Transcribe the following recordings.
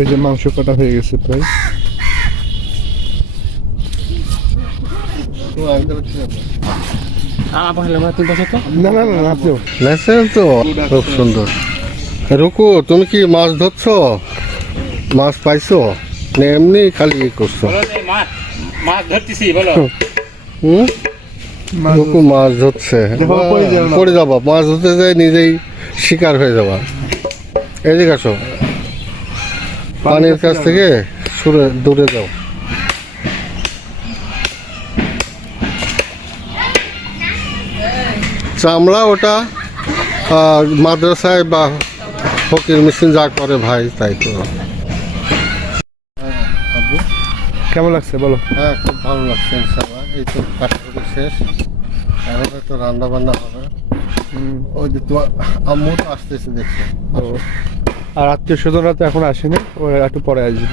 এই যে মাংস কাটা হয়ে গেছে প্রায়। না না না না, আপনিও লেসেন তো খুব সুন্দর। রুকু, তুমি কি মাছ ধরছো? মাছ পাইছো না এমনি খালি করছো? মাছ ধরতেছি বলো। হুম, মাছ রুকু মাছ ধরছে। দেখো, পড়ে যাও না। পড়ে যাবা, মাছ ধরতে যায় নিজেই শিকার হয়ে যাবা। এদিকে আসো, পানির কাছ থেকে দূরে যাও। চামড়া ওটা মাদ্রাসায় বা ফকির মিছিল যা করে ভাই তাই তো। কেমন লাগছে বলো? হ্যাঁ, খুব ভালো লাগছে ইনশাআল্লাহ। এই তো কাটাকুটি শেষ, এখন তো রান্না বান্না হবে। ওই যে তোমার আম্মু তো আসতেছে দেখছো। ও, আর আত্মীয় স্বজনরা তো এখন আসেনি, ও একটু পরে আসবে।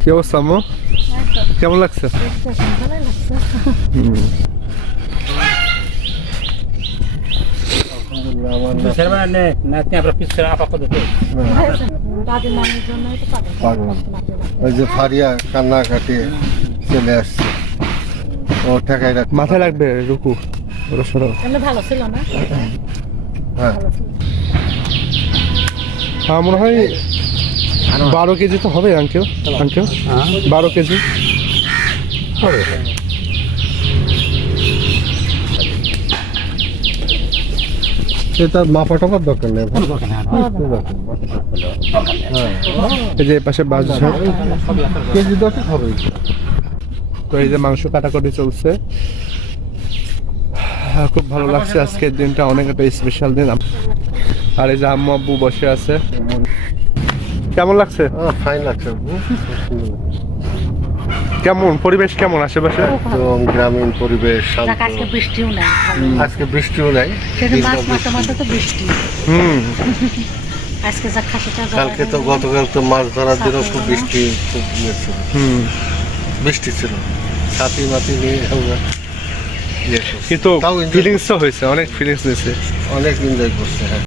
কি অবস্থা আম্মু? কেমন লাগছে? হুম। আলহামদুলিল্লাহ, আমার পাগল। ওই যে ফারিয়া কান্নাকাটি চলে আসছে, ও ঠেকাই রাখছে। মাথায় লাগবে রুকু, ওরা সরো। ভালো ছিল না? হ্যাঁ, আমার মনে হয় 12 কেজি তো হবে আঙ্কেল। 12 কেজি হবে। তার মাপা টাপার দরকার নেই। এই যে পাশে বাস ঝাড়। কেজি দরকার হবে। তো এই যে মাংস কাটাকাটি চলছে। খুব ভালো লাগছে, আজকের দিনটা অনেক একটা স্পেশাল দিন। আর এই যে আম্মু আব্বু বসে আছে। কেমন লাগছে? ফাইন লাগছে। কেমন পরিবেশ, কেমন আশেপাশে? একদম গ্রামীণ পরিবেশ, শান্ত। আজকে বৃষ্টিও নাই। আজকে বৃষ্টিও নাই। সেদিন মাঝে মাঝে তো বৃষ্টি। হুম। আজকে যা খাসিটা কালকে তো গতকাল তো মাছ ধরার জন্য খুব বৃষ্টি, খুব ইয়ে ছিল, হুম। বৃষ্টি ছিল। ছাতি মাতি নিয়ে আমরা ইয়ে করছি। কিন্তু তাও enjoy ফিলিংসও হয়েছে, অনেক ফিলিংস হয়েছে। অনেক এনজয় করছে। হ্যাঁ।